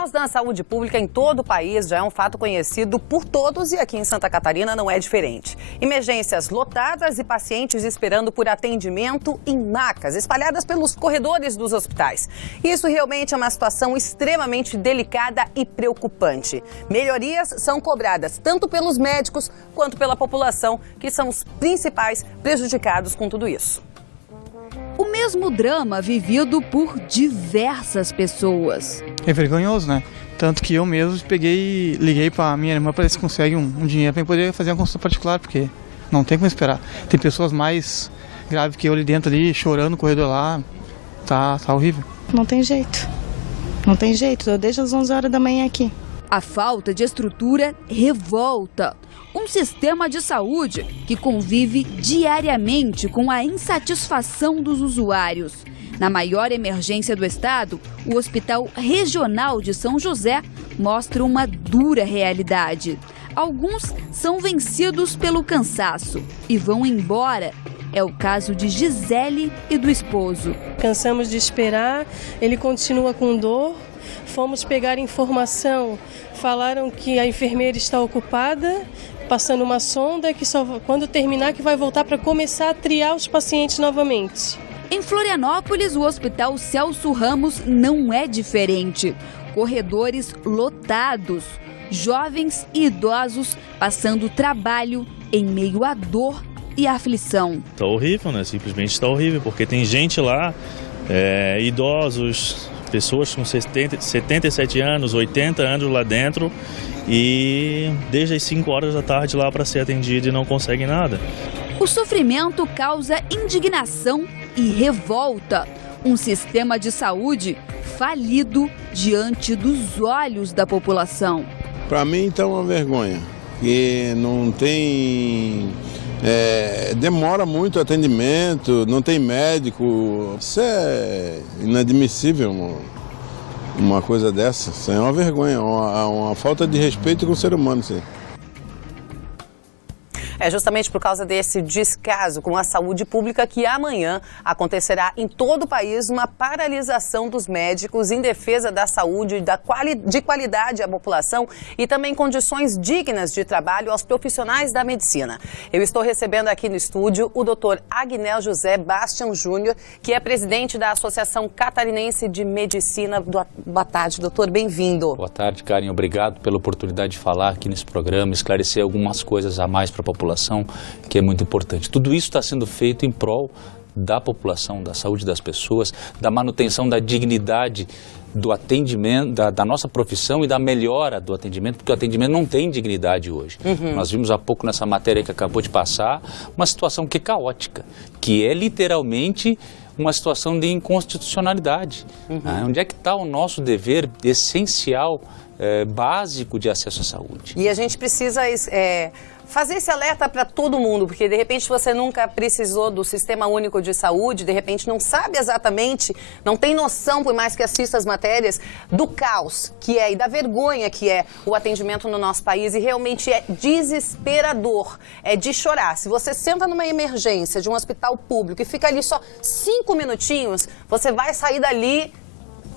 caos na saúde pública em todo o país já é um fato conhecido por todos e aqui em Santa Catarina não é diferente. Emergências lotadas e pacientes esperando por atendimento em macas espalhadas pelos corredores dos hospitais. Isso realmente é uma situação extremamente delicada e preocupante. Melhorias são cobradas tanto pelos médicos quanto pela população, que são os principais prejudicados com tudo isso. O mesmo drama vivido por diversas pessoas. É vergonhoso, né? Tanto que eu mesmo peguei e liguei para minha irmã para ver se consegue um dinheiro para poder fazer uma consulta particular, porque não tem como esperar. Tem pessoas mais graves que eu ali dentro, ali, chorando no corredor lá. Tá horrível. Não tem jeito. Não tem jeito. Eu deixo às 11 horas da manhã aqui. A falta de estrutura revolta. Um sistema de saúde que convive diariamente com a insatisfação dos usuários. Na maior emergência do estado, o Hospital Regional de São José mostra uma dura realidade. Alguns são vencidos pelo cansaço e vão embora. É o caso de Gisele e do esposo. Cansamos de esperar, ele continua com dor. Fomos pegar informação, falaram que a enfermeira está ocupada, passando uma sonda que só quando terminar que vai voltar para começar a triar os pacientes novamente. Em Florianópolis, o Hospital Celso Ramos não é diferente. Corredores lotados, jovens e idosos passando trabalho em meio à dor e aflição. Está horrível, né? Simplesmente está horrível, porque tem gente lá, idosos, pessoas com 77 anos, 80 anos lá dentro e desde as 5 horas da tarde lá para ser atendido e não conseguem nada. O sofrimento causa indignação e revolta. Um sistema de saúde falido diante dos olhos da população. Para mim, então, é uma vergonha. Que não tem... demora muito o atendimento, não tem médico. Isso é inadmissível, uma coisa dessa. Isso é uma vergonha, uma falta de respeito com o ser humano. Isso aí. É justamente por causa desse descaso com a saúde pública que amanhã acontecerá em todo o país uma paralisação dos médicos em defesa da saúde, de qualidade à população e também condições dignas de trabalho aos profissionais da medicina. Eu estou recebendo aqui no estúdio o Dr. Agnel José Bastian Júnior, que é presidente da Associação Catarinense de Medicina. Boa tarde, doutor, bem-vindo. Boa tarde, Karen. Obrigado pela oportunidade de falar aqui nesse programa, esclarecer algumas coisas a mais para a população, que é muito importante. Tudo isso está sendo feito em prol da população, da saúde das pessoas, da manutenção da dignidade do atendimento, da nossa profissão e da melhora do atendimento, porque o atendimento não tem dignidade hoje. Nós vimos há pouco nessa matéria que acabou de passar, uma situação que é caótica, que é literalmente uma situação de inconstitucionalidade. Onde é que está o nosso dever essencial, básico de acesso à saúde? E a gente precisa fazer esse alerta para todo mundo, porque de repente você nunca precisou do Sistema Único de Saúde, de repente não sabe exatamente, não tem noção, por mais que assista as matérias, do caos que é e da vergonha que é o atendimento no nosso país, e realmente é desesperador, é de chorar. Se você senta numa emergência de um hospital público e fica ali só 5 minutinhos, você vai sair dali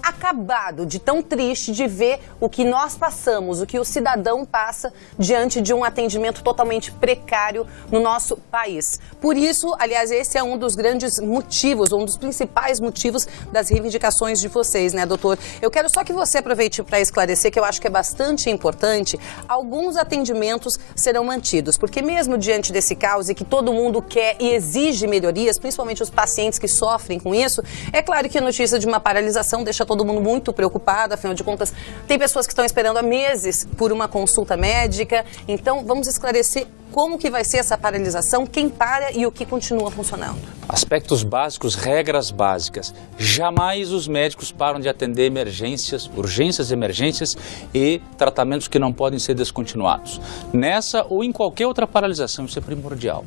acabado, de tão triste de ver o que nós passamos, o que o cidadão passa diante de um atendimento totalmente precário no nosso país. Por isso, aliás, esse é um dos grandes motivos, um dos principais motivos das reivindicações de vocês, né, doutor? Eu quero só que você aproveite para esclarecer, que eu acho que é bastante importante, alguns atendimentos serão mantidos, porque mesmo diante desse caos e que todo mundo quer e exige melhorias, principalmente os pacientes que sofrem com isso, é claro que a notícia de uma paralisação deixa todo mundo muito preocupado, afinal de contas, tem pessoas que estão esperando há meses por uma consulta médica. Então, vamos esclarecer como que vai ser essa paralisação, quem para e o que continua funcionando. Aspectos básicos, regras básicas. Jamais os médicos param de atender emergências, urgências, emergências e tratamentos que não podem ser descontinuados. Nessa ou em qualquer outra paralisação, isso é primordial.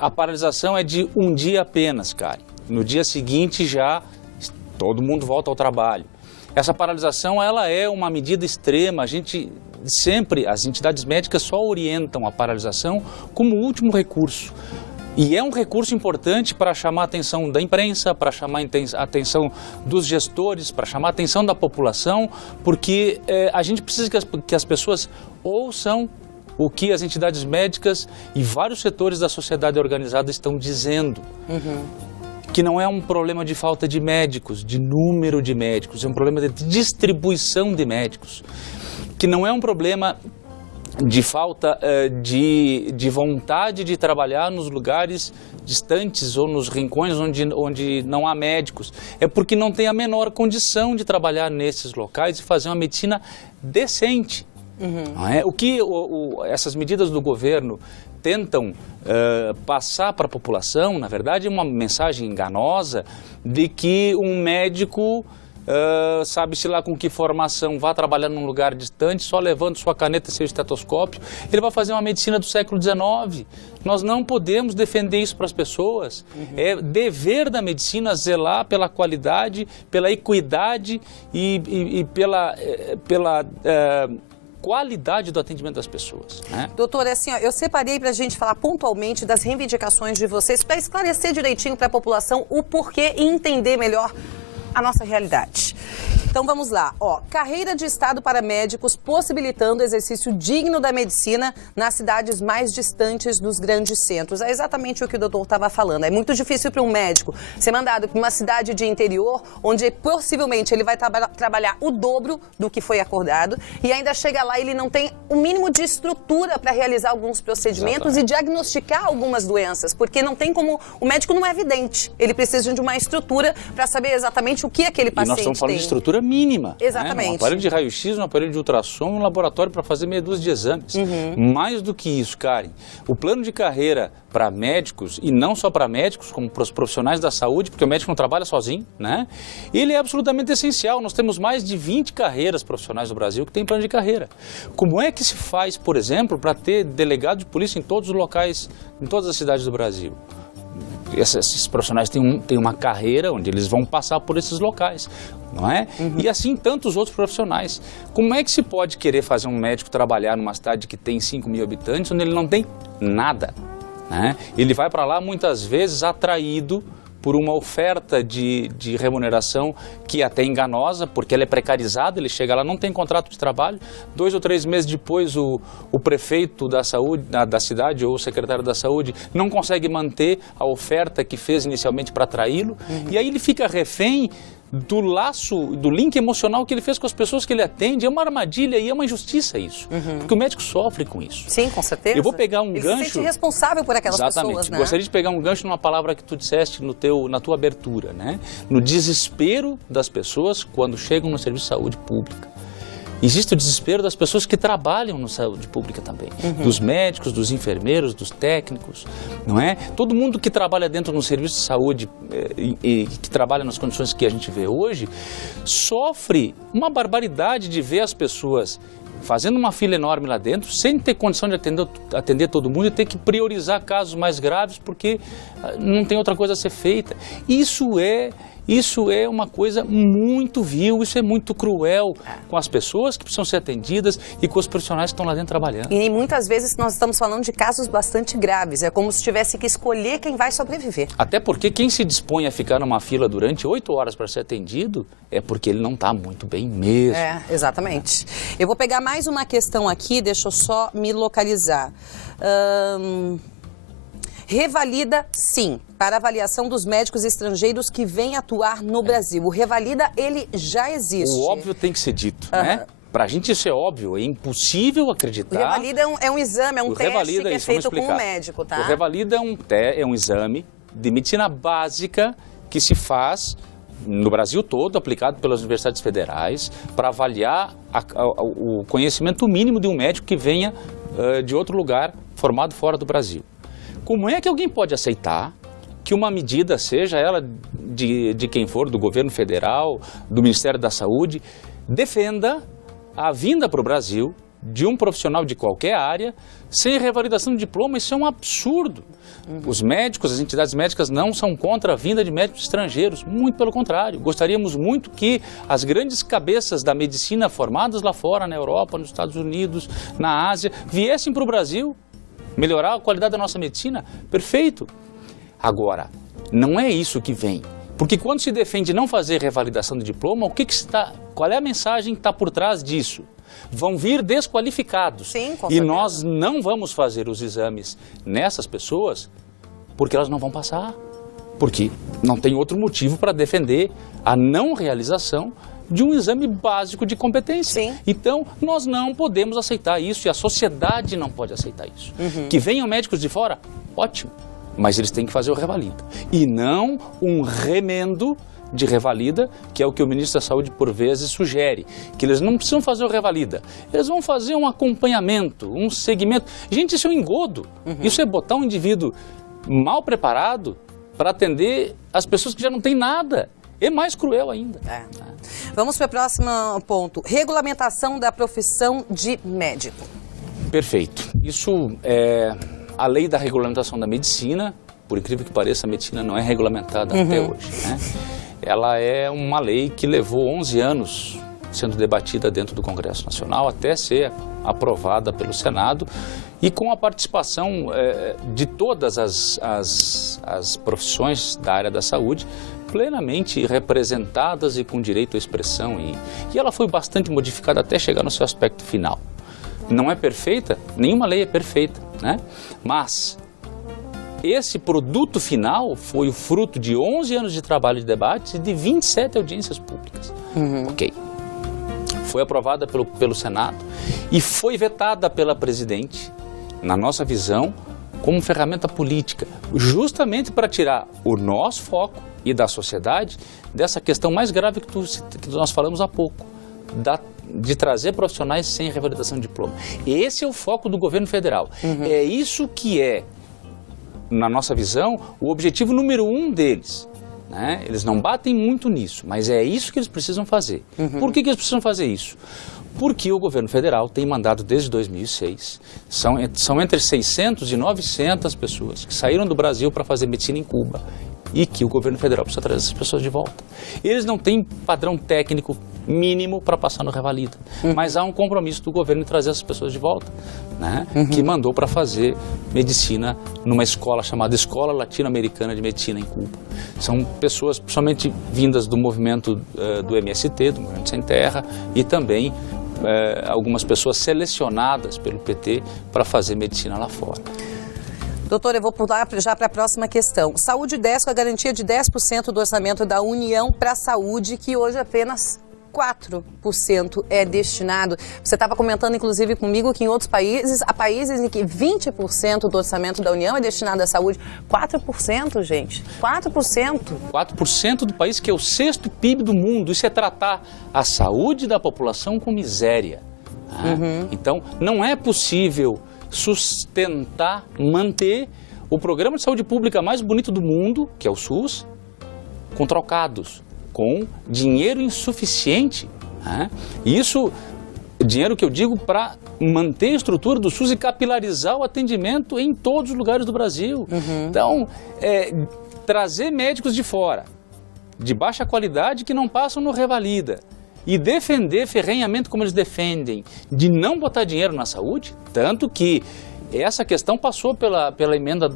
A paralisação é de um dia apenas, Karen. No dia seguinte já todo mundo volta ao trabalho. Essa paralisação, ela é uma medida extrema. A gente sempre, as entidades médicas só orientam a paralisação como último recurso. E é um recurso importante para chamar a atenção da imprensa, para chamar a atenção dos gestores, para chamar a atenção da população, porque a gente precisa que as pessoas ouçam o que as entidades médicas e vários setores da sociedade organizada estão dizendo. Que não é um problema de falta de médicos, de número de médicos, é um problema de distribuição de médicos. Que não é um problema de falta de vontade de trabalhar nos lugares distantes ou nos rincões onde não há médicos. É porque não tem a menor condição de trabalhar nesses locais e fazer uma medicina decente. Não é? O que essas medidas do governo tentam passar para a população, na verdade, é uma mensagem enganosa de que um médico, sabe-se lá com que formação, vá trabalhar num lugar distante, só levando sua caneta e seu estetoscópio, ele vai fazer uma medicina do século XIX. Nós não podemos defender isso para as pessoas. É dever da medicina zelar pela qualidade, pela equidade e pela qualidade do atendimento das pessoas. Né? Doutor, assim, ó, eu separei para a gente falar pontualmente das reivindicações de vocês para esclarecer direitinho para a população o porquê e entender melhor a nossa realidade. Então vamos lá, ó, carreira de Estado para médicos possibilitando o exercício digno da medicina nas cidades mais distantes dos grandes centros. É exatamente o que o doutor estava falando. É muito difícil para um médico ser mandado para uma cidade de interior, onde possivelmente ele vai trabalhar o dobro do que foi acordado e ainda chega lá e ele não tem o mínimo de estrutura para realizar alguns procedimentos e diagnosticar algumas doenças, porque não tem como, o médico não é vidente, ele precisa de uma estrutura para saber exatamente o que aquele paciente tem. E nós estamos falando de estrutura mínima. Exatamente. Né? Um aparelho de raio-x, um aparelho de ultrassom, um laboratório para fazer meia dúzia de exames. Mais do que isso, Karen, o plano de carreira para médicos, e não só para médicos, como para os profissionais da saúde, porque o médico não trabalha sozinho, né? Ele é absolutamente essencial. Nós temos mais de 20 carreiras profissionais no Brasil que têm plano de carreira. Como é que se faz, por exemplo, para ter delegado de polícia em todos os locais, em todas as cidades do Brasil? Esses profissionais têm uma carreira onde eles vão passar por esses locais, não é? E assim tantos outros profissionais. Como é que se pode querer fazer um médico trabalhar numa cidade que tem 5 mil habitantes, onde ele não tem nada? Né? Ele vai para lá muitas vezes atraído por uma oferta de remuneração que é até enganosa, porque ela é precarizada, ele chega lá, não tem contrato de trabalho, 2 ou 3 meses depois o prefeito da saúde, da cidade ou o secretário da saúde não consegue manter a oferta que fez inicialmente para atraí-lo, e aí ele fica refém do laço, do link emocional que ele fez com as pessoas que ele atende. É uma armadilha e é uma injustiça isso, porque o médico sofre com isso. Sim, com certeza. Eu vou pegar um gancho... Ele se sente responsável por aquelas pessoas, né? Gostaria de pegar um gancho numa palavra que tu disseste na tua abertura, né? No desespero das pessoas quando chegam no serviço de saúde pública. Existe o desespero das pessoas que trabalham na saúde pública também, dos médicos, dos enfermeiros, dos técnicos, não é? Todo mundo que trabalha dentro do serviço de saúde e que trabalha nas condições que a gente vê hoje, sofre uma barbaridade de ver as pessoas fazendo uma fila enorme lá dentro, sem ter condição de atender todo mundo e ter que priorizar casos mais graves porque não tem outra coisa a ser feita. Isso é uma coisa muito vil, isso é muito cruel com as pessoas que precisam ser atendidas e com os profissionais que estão lá dentro trabalhando. E muitas vezes nós estamos falando de casos bastante graves, é como se tivesse que escolher quem vai sobreviver. Até porque quem se dispõe a ficar numa fila durante 8 horas para ser atendido é porque ele não está muito bem mesmo. É, exatamente. Eu vou pegar mais uma questão aqui, deixa eu só me localizar. Revalida, sim, para avaliação dos médicos estrangeiros que vêm atuar no Brasil. O Revalida, ele já existe. O óbvio tem que ser dito, né? Para a gente isso é óbvio, é impossível acreditar. O Revalida é um exame, é um teste que é feito com o médico, tá? O Revalida é um exame de medicina básica que se faz no Brasil todo, aplicado pelas universidades federais, para avaliar o conhecimento mínimo de um médico que venha de outro lugar, formado fora do Brasil. Como é que alguém pode aceitar que uma medida, seja ela de quem for, do governo federal, do Ministério da Saúde, defenda a vinda para o Brasil de um profissional de qualquer área sem revalidação de diploma? Isso é um absurdo. Os médicos, as entidades médicas não são contra a vinda de médicos estrangeiros, muito pelo contrário. Gostaríamos muito que as grandes cabeças da medicina formadas lá fora, na Europa, nos Estados Unidos, na Ásia, viessem para o Brasil melhorar a qualidade da nossa medicina, perfeito. Agora, não é isso que vem. Porque quando se defende não fazer revalidação de diploma, qual é a mensagem que está por trás disso? Vão vir desqualificados. Sim, com e certeza. nós não vamos fazer os exames nessas pessoas porque elas não vão passar. Porque não tem outro motivo para defender a não realização de um exame básico de competência. Sim. Então, nós não podemos aceitar isso e a sociedade não pode aceitar isso. Que venham médicos de fora, ótimo, mas eles têm que fazer o revalida. E não um remendo de revalida, que é o que o ministro da Saúde, por vezes, sugere, que eles não precisam fazer o revalida, eles vão fazer um acompanhamento, um segmento. Gente, isso é um engodo, isso é botar um indivíduo mal preparado para atender as pessoas que já não têm nada. É mais cruel ainda. Vamos para o próximo ponto. Regulamentação da profissão de médico. Perfeito. Isso é a lei da regulamentação da medicina. Por incrível que pareça, a medicina não é regulamentada até hoje, né? Ela é uma lei que levou 11 anos sendo debatida dentro do Congresso Nacional até ser aprovada pelo Senado e com a participação de todas as profissões da área da saúde plenamente representadas e com direito à expressão e ela foi bastante modificada até chegar no seu aspecto final. Não é perfeita, nenhuma lei é perfeita, né? Mas esse produto final foi o fruto de 11 anos de trabalho de debate e de 27 audiências públicas. Ok. Foi aprovada pelo Senado e foi vetada pela presidente, na nossa visão, como ferramenta política, justamente para tirar o nosso foco e da sociedade dessa questão mais grave que nós falamos há pouco, de trazer profissionais sem revalidação de diploma. Esse é o foco do governo federal. É isso que é, na nossa visão, o objetivo número 1 deles. Né? Eles não batem muito nisso, mas é isso que eles precisam fazer. Por que eles precisam fazer isso? Porque o governo federal tem mandado desde 2006, são entre 600 e 900 pessoas que saíram do Brasil para fazer medicina em Cuba e que o governo federal precisa trazer essas pessoas de volta. Eles não têm padrão técnico mínimo para passar no revalida, mas há um compromisso do governo em trazer essas pessoas de volta, né? Que mandou para fazer medicina numa escola chamada Escola Latino-Americana de Medicina em Cuba. São pessoas principalmente vindas do movimento do MST, do Movimento Sem Terra, e também algumas pessoas selecionadas pelo PT para fazer medicina lá fora. Doutor, eu vou pular já para a próxima questão. Saúde 10 com a garantia de 10% do orçamento da União para a saúde, que hoje apenas 4% é destinado. Você estava comentando, inclusive, comigo que em outros países, há países em que 20% do orçamento da União é destinado à saúde. 4%, gente. 4%. 4% do país, que é o 6º PIB do mundo. Isso é tratar a saúde da população com miséria. Né? Então, não é possível sustentar, manter o programa de saúde pública mais bonito do mundo, que é o SUS, com trocados, com dinheiro insuficiente. Né? Isso, dinheiro que eu digo para manter a estrutura do SUS e capilarizar o atendimento em todos os lugares do Brasil. Então, trazer médicos de fora, de baixa qualidade, que não passam no revalida, e defender ferrenhamente como eles defendem, de não botar dinheiro na saúde, tanto que essa questão passou pela emenda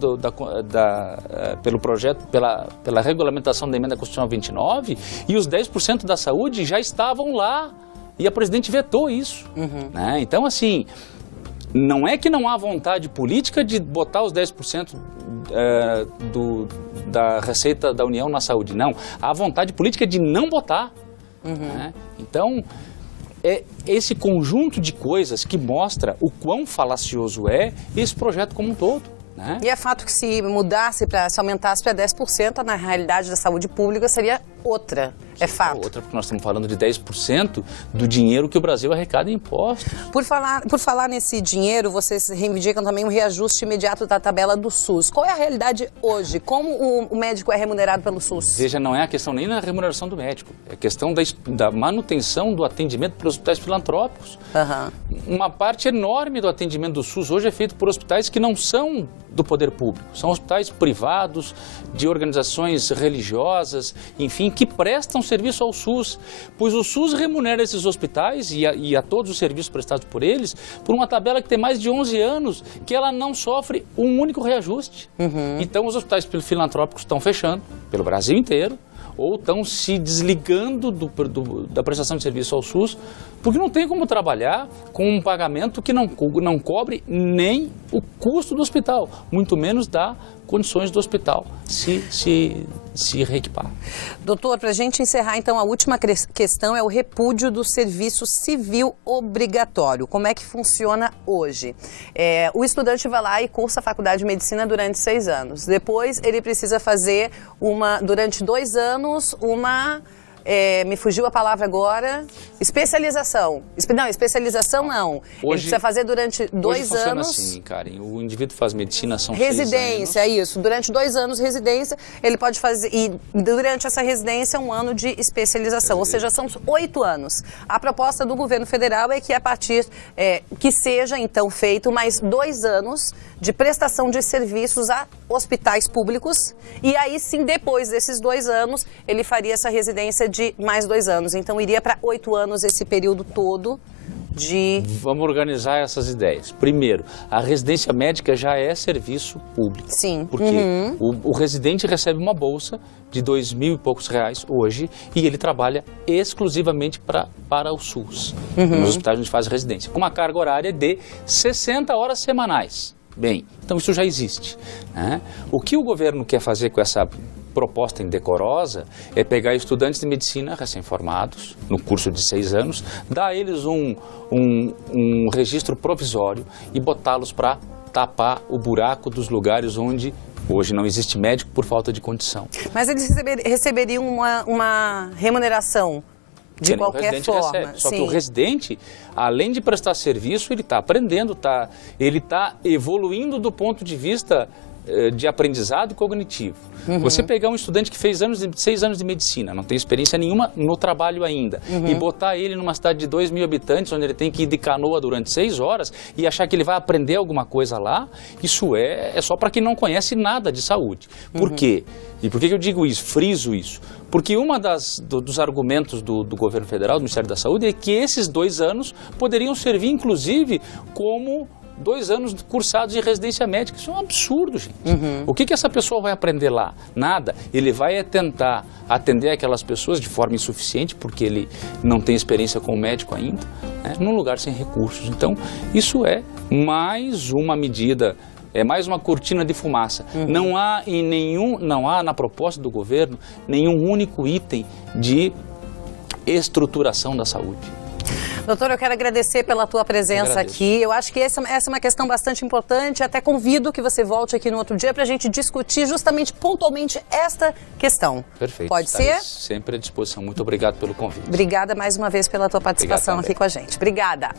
pelo projeto, pela regulamentação da emenda constitucional 29, e os 10% da saúde já estavam lá, e a presidente vetou isso. Né? Então, assim, não é que não há vontade política de botar os 10% da receita da União na saúde, não. Há vontade política de não botar. Né? Então, é esse conjunto de coisas que mostra o quão falacioso é esse projeto como um todo. Né? E é fato que se mudasse, se aumentasse para 10%, na realidade da saúde pública seria outra. É fato. Outra, porque nós estamos falando de 10% do dinheiro que o Brasil arrecada em impostos. Por falar nesse dinheiro, vocês reivindicam também um reajuste imediato da tabela do SUS. Qual é a realidade hoje? Como o médico é remunerado pelo SUS? Veja, não é a questão nem da remuneração do médico, é a questão da manutenção do atendimento pelos hospitais filantrópicos. Uma parte enorme do atendimento do SUS hoje é feito por hospitais que não são do poder público, são hospitais privados, de organizações religiosas, enfim, em que prestam serviço ao SUS, pois o SUS remunera esses hospitais e a todos os serviços prestados por eles por uma tabela que tem mais de 11 anos, que ela não sofre um único reajuste. Então os hospitais filantrópicos estão fechando pelo Brasil inteiro, ou estão se desligando da prestação de serviço ao SUS, porque não tem como trabalhar com um pagamento que não cobre nem o custo do hospital, muito menos dá condições do hospital se reequipar. Doutor, para a gente encerrar, então, a última questão é o repúdio do serviço civil obrigatório. Como é que funciona hoje? O estudante vai lá e cursa a faculdade de medicina durante 6 anos. Depois, ele precisa fazer durante 2 anos, me fugiu a palavra agora, especialização. Não, especialização não. Hoje, ele precisa fazer durante 2 anos... assim, Karen, o indivíduo faz medicina, são residência, 6 anos. Isso. Durante 2 anos, residência, ele pode fazer... E durante essa residência, 1 ano de especialização. Ou seja, são 8 anos. A proposta do governo federal é que a partir... que seja, então, feito mais 2 anos de prestação de serviços a hospitais públicos. E aí, sim, depois desses 2 anos, ele faria essa residência de mais 2 anos. Então, iria para 8 anos esse período todo de... Vamos organizar essas ideias. Primeiro, a residência médica já é serviço público. Sim. Porque o residente recebe uma bolsa de R$2.000 e poucos hoje e ele trabalha exclusivamente para o SUS, nos hospitais onde faz residência, com uma carga horária de 60 horas semanais. Bem, então isso já existe, né? O que o governo quer fazer com essa proposta indecorosa é pegar estudantes de medicina recém-formados, no curso de 6 anos, dar a eles um registro provisório e botá-los para tapar o buraco dos lugares onde hoje não existe médico por falta de condição. Mas eles receberiam uma remuneração de qualquer forma. Recebe. Só que o residente, além de prestar serviço, ele está aprendendo, ele está evoluindo do ponto de vista de aprendizado cognitivo. Você pegar um estudante que fez 6 anos de medicina, não tem experiência nenhuma no trabalho ainda, e botar ele numa cidade de 2.000 habitantes, onde ele tem que ir de canoa durante 6 horas e achar que ele vai aprender alguma coisa lá, isso é só para quem não conhece nada de saúde. Por quê? E por que eu digo isso, friso isso? Porque um dos argumentos do governo federal, do Ministério da Saúde, é que esses 2 anos poderiam servir, inclusive, como 2 anos cursados de residência médica. Isso é um absurdo, gente. O que essa pessoa vai aprender lá? Nada. Ele vai tentar atender aquelas pessoas de forma insuficiente, porque ele não tem experiência com o médico ainda, né, num lugar sem recursos. Então, isso é mais uma medida, é mais uma cortina de fumaça. Não há na proposta do governo nenhum único item de estruturação da saúde. Doutor, eu quero agradecer pela tua presença aqui. Eu acho que essa é uma questão bastante importante. Até convido que você volte aqui no outro dia para a gente discutir justamente, pontualmente, esta questão. Perfeito. Pode ser? Sempre à disposição. Muito obrigado pelo convite. Obrigada mais uma vez pela tua participação aqui com a gente. Obrigada.